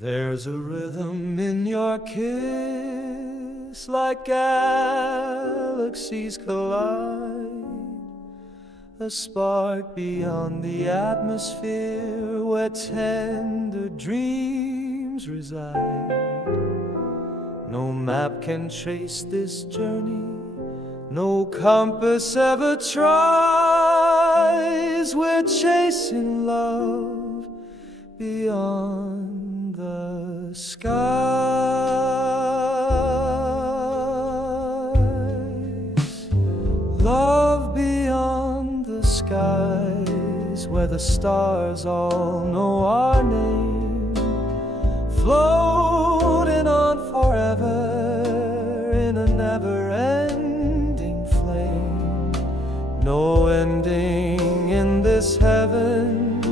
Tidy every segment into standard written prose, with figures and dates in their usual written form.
There's a rhythm in your kiss, like galaxies collide, a spark beyond the atmosphere where tender dreams reside. No map can trace this journey, no compass ever tries. We're chasing love beyond the skies. Love beyond the skies, where the stars all know our name, floating on forever in a never-ending flame. No ending in this heaven,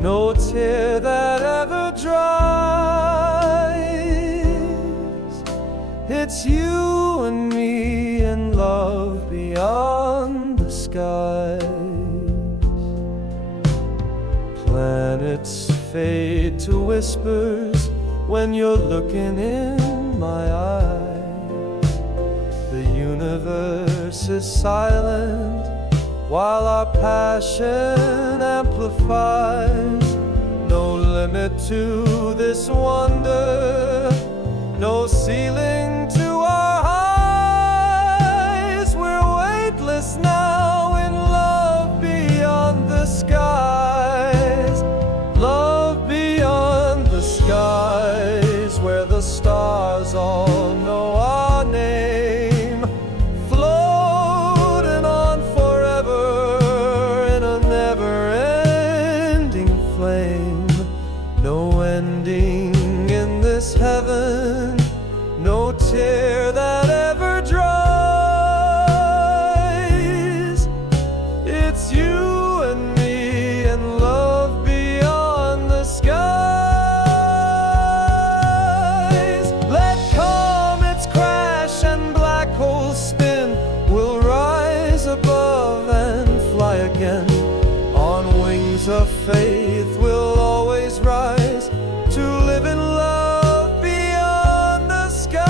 no tear that ever dries. It's you and me in love beyond the skies. Planets fade to whispers when you're looking in my eyes. The universe is silent while our passion amplifies. No limit to this wonder, no ceiling to our highs. We're weightless now in love beyond the skies. Love beyond the skies, where the stars all know our name, floating on forever in a never-ending flame. No ending in this heaven, no tear that ever dries. It's you and me in love beyond the skies. Let comets crash and black holes spin, we'll rise above and fly again. On wings of faith we'll always rise to live in love beyond the skies.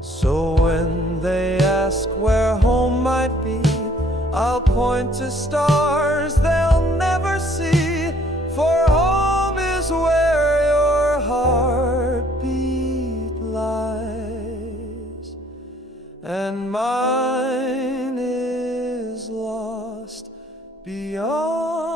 So when they ask where home might be, I'll point to stars they'll never see, for home is where your heartbeat lies, and mine is lost beyond